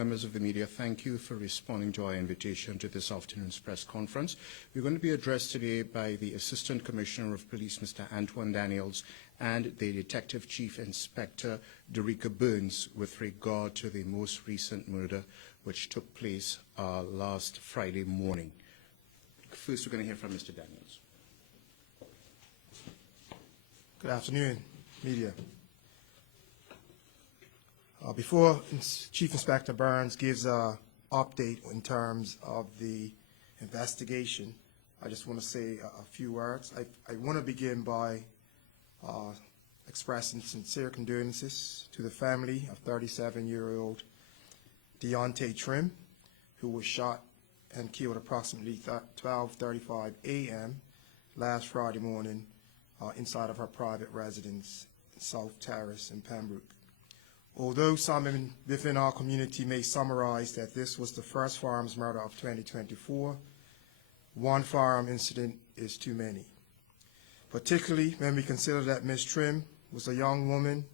Members of the media, thank you for responding to our invitation to this afternoon's press conference. We're going to be addressed today by the Assistant Commissioner of Police, Mr. Antoine Daniels, and the Detective Chief Inspector, Derica Burns, with regard to the most recent murder which took place last Friday morning. First, we're going to hear from Mr. Daniels. Good afternoon, media. Before Chief Inspector Burns gives an update in terms of the investigation, I just want to say a few words. I want to begin by expressing sincere condolences to the family of 37-year-old Diante Trimm, who was shot and killed approximately 12:35 a.m. last Friday morning inside of her private residence in South Terrace in Pembroke. Although some within our community may summarize that this was the first firearms murder of 2024, one firearm incident is too many, particularly when we consider that Ms. Trimm was a young woman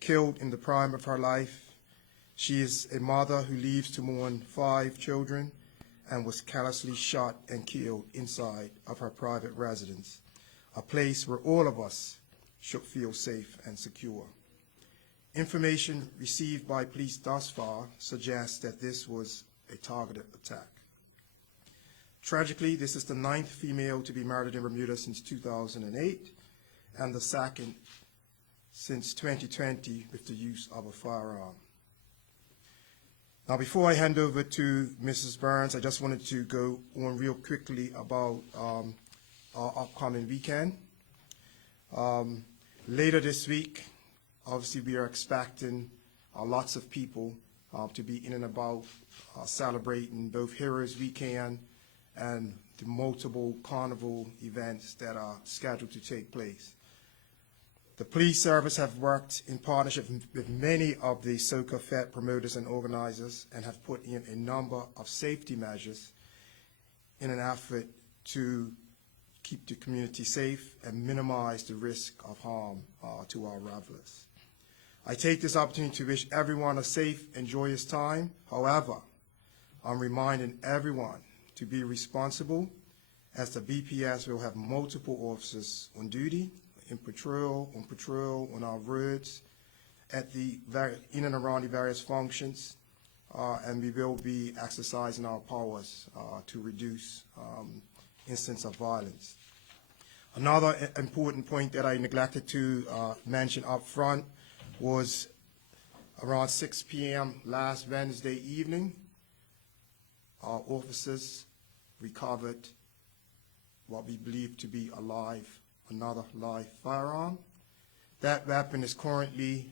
killed in the prime of her life. She is a mother who leaves to mourn 5 children and was callously shot and killed inside of her private residence, a place where all of us should feel safe and secure. Information received by police thus far suggests that this was a targeted attack. Tragically, this is the 9th female to be murdered in Bermuda since 2008 and the 2nd since 2020 with the use of a firearm. Now, before I hand over to Mrs. Burns, I just wanted to go on real quickly about our upcoming weekend. Later this week, obviously, we are expecting lots of people to be in and about celebrating both Heroes Weekend and the multiple carnival events that are scheduled to take place. The police service have worked in partnership with many of the Soca Fete promoters and organizers and have put in a number of safety measures in an effort to keep the community safe and minimize the risk of harm to our revelers. I take this opportunity to wish everyone a safe and joyous time. However, I'm reminding everyone to be responsible, as the BPS will have multiple officers on duty, on patrol on our roads, in and around the various functions, and we will be exercising our powers to reduce instances of violence. Another important point that I neglected to mention up front was around 6 p.m. last Wednesday evening, our officers recovered what we believe to be another live firearm. That weapon is currently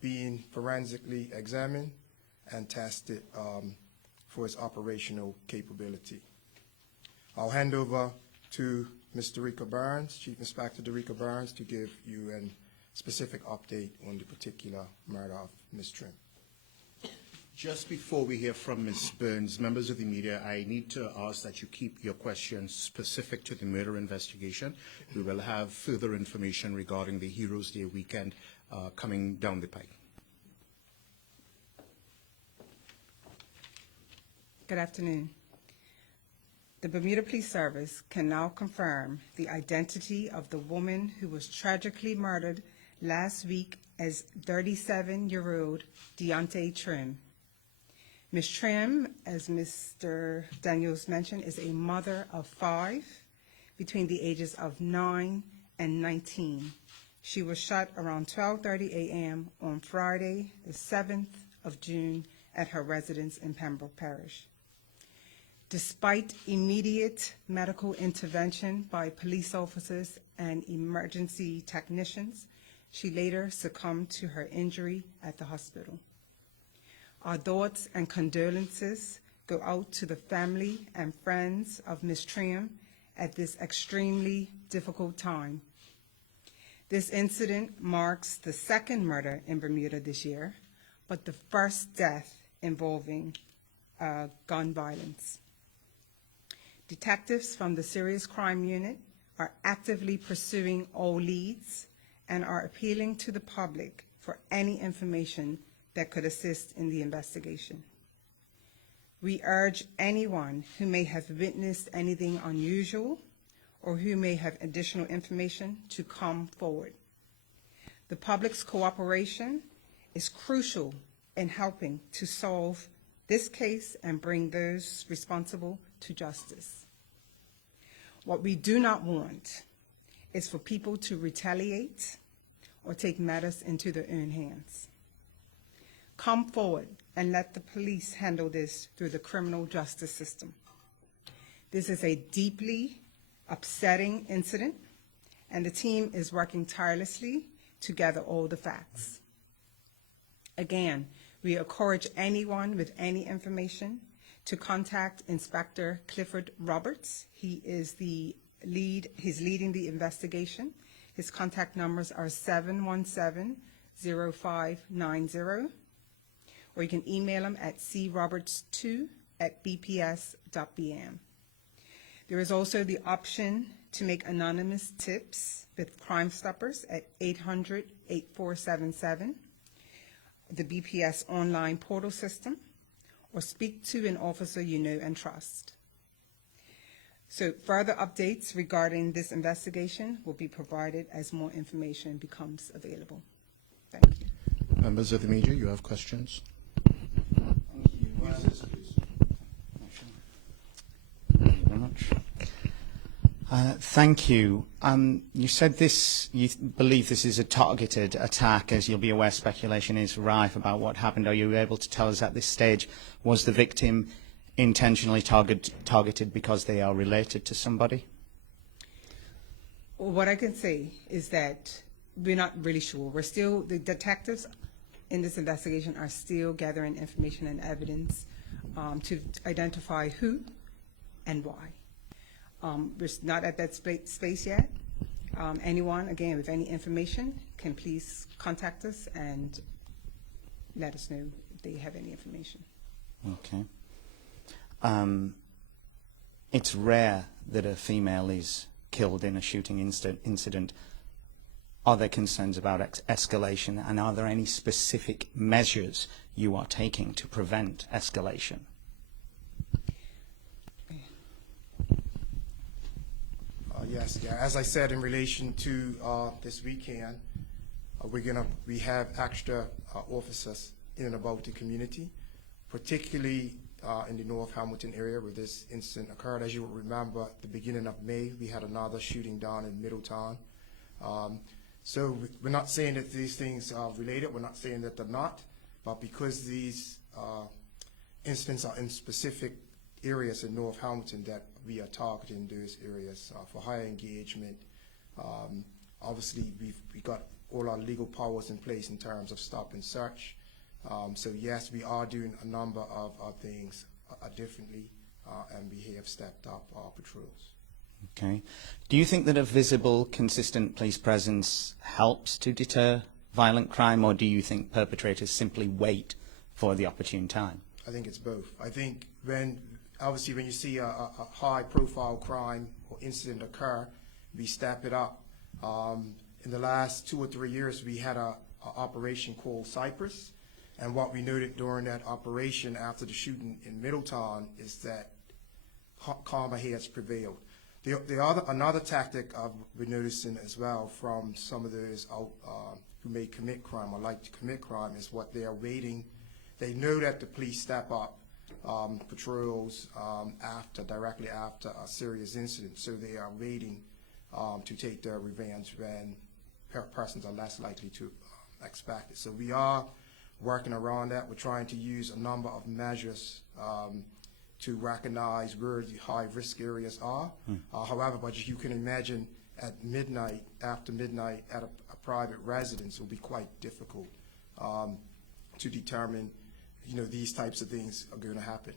being forensically examined and tested for its operational capability. I'll hand over to Ms. Derica Burns, Chief Inspector Derica Burns, to give you a specific update on the particular murder of Ms. Trimm. Just before we hear from Ms. Burns, members of the media, I need to ask that you keep your questions specific to the murder investigation. We will have further information regarding the Heroes Day weekend coming down the pike. Good afternoon. The Bermuda Police Service can now confirm the identity of the woman who was tragically murdered last week as 37-year-old Diante Trimm. Ms. Trimm, as Mr. Daniels mentioned, is a mother of 5 between the ages of 9 and 19. She was shot around 12:30 a.m. on Friday, the 7th of June, at her residence in Pembroke Parish. Despite immediate medical intervention by police officers and emergency technicians, she later succumbed to her injury at the hospital. Our thoughts and condolences go out to the family and friends of Ms. Trimm at this extremely difficult time. This incident marks the 2nd murder in Bermuda this year, but the first death involving gun violence. Detectives from the Serious Crime Unit are actively pursuing all leads and are appealing to the public for any information that could assist in the investigation. We urge anyone who may have witnessed anything unusual or who may have additional information to come forward. The public's cooperation is crucial in helping to solve this case and bring those responsible to justice. What we do not want is for people to retaliate or take matters into their own hands. Come forward and let the police handle this through the criminal justice system. This is a deeply upsetting incident, and the team is working tirelessly to gather all the facts. Again, we encourage anyone with any information to contact Inspector Clifford Roberts. He's leading the investigation. His contact numbers are 717-0590, or you can email him at croberts2@bps.bm. There is also the option to make anonymous tips with Crime Stoppers at 800-8477, the BPS online portal system, or speak to an officer you know and trust. So further updates regarding this investigation will be provided as more information becomes available. Thank you. Members of the media, you have questions? Thank you very much. Thank you. You said you believe this is a targeted attack. As you'll be aware, speculation is rife about what happened. Are you able to tell us at this stage, was the victim intentionally targeted because they are related to somebody? Well, what I can say is that we're not really sure. The detectives in this investigation are still gathering information and evidence to identify who and why. We're not at that space yet. Anyone, again, with any information can please contact us and let us know if they have any information. Okay. It's rare that a female is killed in a shooting incident. Are there concerns about escalation, and are there any specific measures you are taking to prevent escalation? Yes, as I said, in relation to this weekend, we have extra officers in and about the community, particularly in the North Hamilton area where this incident occurred. As you will remember, at the beginning of May, we had another shooting down in Middletown. So we're not saying that these things are related. We're not saying that they're not. But because these incidents are in specific areas in North Hamilton, that we are targeting those areas for higher engagement. Obviously, we got all our legal powers in place in terms of stop and search. So yes, we are doing a number of things differently, and we have stepped up our patrols. Okay. Do you think that a visible, consistent police presence helps to deter violent crime, or do you think perpetrators simply wait for the opportune time? I think it's both. I think obviously when you see a high-profile crime or incident occur, we step it up. In the last 2 or 3 years, we had an operation called Cypress, and what we noted during that operation after the shooting in Middletown is that calmer heads prevailed. Another tactic we're noticing as well from some of those who may commit crime or like to commit crime is what they are waiting. They know that the police step up patrols directly after a serious incident, so they are waiting to take their revenge when persons are less likely to expect it. So we are working around that. We're trying to use a number of measures to recognize where the high-risk areas are. However, but you can imagine at midnight, after midnight, at a private residence, it will be quite difficult to determine, these types of things are going to happen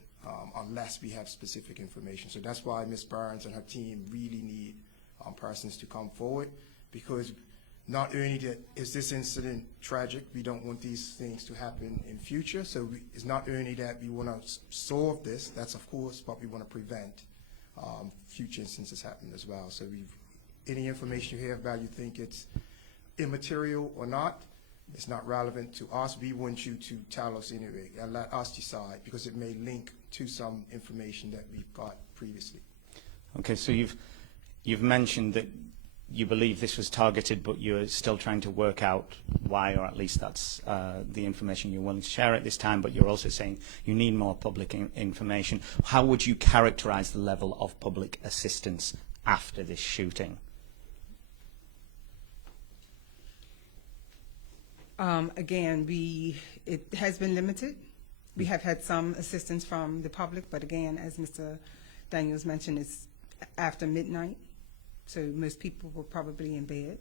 unless we have specific information. So that's why Ms. Burns and her team really need persons to come forward, because not only is this incident tragic, we don't want these things to happen in future. So it's not only that we want to solve this, that's of course, but we want to prevent future instances happening as well. So any information you have about you think it's immaterial or not, It's not relevant to us. We want you to tell us anyway and let us decide, because it may link to some information that we've got previously. Okay, so you've mentioned that you believe this was targeted, but you're still trying to work out why, or at least that's the information you're willing to share at this time, but you're also saying you need more public information. How would you characterize the level of public assistance after this shooting? Again, it has been limited. We have had some assistance from the public, but again, as Mr. Daniels mentioned, it's after midnight, so most people were probably in bed.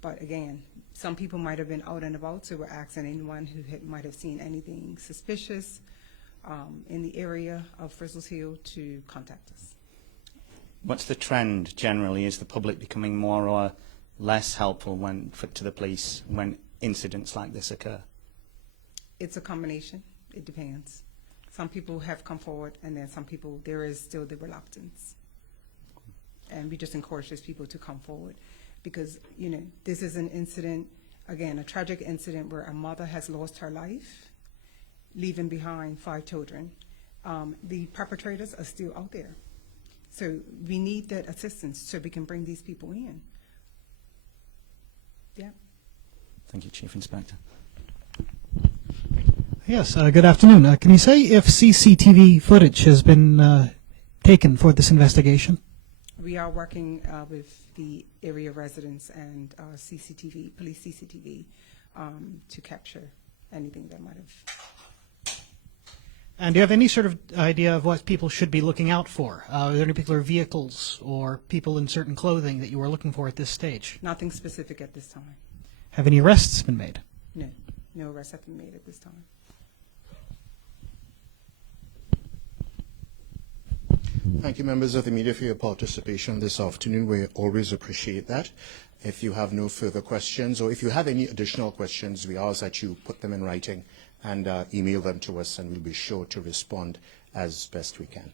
But again, some people might have been out and about, so we're asking anyone who might have seen anything suspicious in the area of Frizzles Hill to contact us. What's the trend generally? Is the public becoming more or less helpful to the police when incidents like this occur? It's a combination. It depends. Some people have come forward, and then some people, there is still the reluctance. And we just encourage those people to come forward, because, you know, this is an incident, again, a tragic incident where a mother has lost her life, leaving behind 5 children. The perpetrators are still out there. So we need that assistance so we can bring these people in. Yeah. Thank you, Chief Inspector. Yes, good afternoon. Can you say if CCTV footage has been taken for this investigation? We are working with the area residents and CCTV, police CCTV, to capture anything that might have. And do you have any sort of idea of what people should be looking out for? Are there any particular vehicles or people in certain clothing that you are looking for at this stage? Nothing specific at this time. Have any arrests been made? No, no arrests have been made at this time. Thank you, members of the media, for your participation this afternoon. We always appreciate that. If you have no further questions, or if you have any additional questions, we ask that you put them in writing and email them to us, and we'll be sure to respond as best we can.